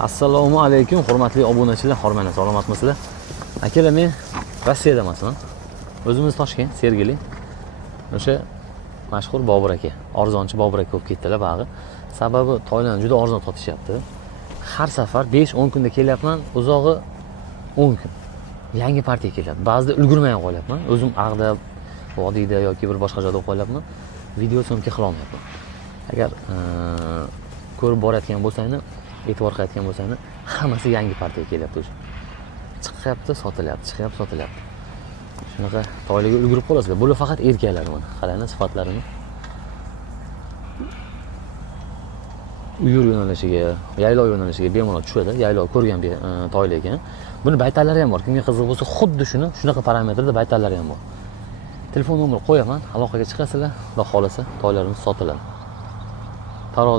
Assalomu alaykum, hurmatli obunachilar, hormanglar, salomatmisizlar? Akalar, men Rossiyada emasman. O'zimiz Toshkent, Sergeli. O'sha mashhur Bobur aka, arzonchi Bobur aka bo'lib ketdilar bag'i. Sababi Toyland juda arzon sotishyapti. Har safar 5-10 kunda kelyapman, uzog'i 10 kun. Yangi partiya kelyapti. Ba'zida ulgurmay qolyapman. O'zim Ag'da, Vodiyda yoki bir boshqa joyda qolyapman. Video syomka qila olmayapman. Agar ko'rib borayotgan bo'lsangiz, e'tibor qilayotgan bo'lsangiz, hammasi yangi partiya kelyapti o'sha. Chiqyapti, sotilyapti, chiqyapti, sotilyapti. Shunaqa toylarga ulgurib qolasizlar. Bular faqat erkaklar mana. Qaranglar sifatlarini. Uyur yo'nalishiga, yaylov yo'nalishiga bemalol tushadi. Yaylov ko'rgan toylar ekan. Buni baytallari ham bor. Kimga qiziq bo'lsa, xuddi shuni, shunaqa parametrda baytallari ham bor. Telefon nomerini qo'yaman, aloqaga chiqasizlar, xudo xolasa toylarimiz sotiladi. Tarozi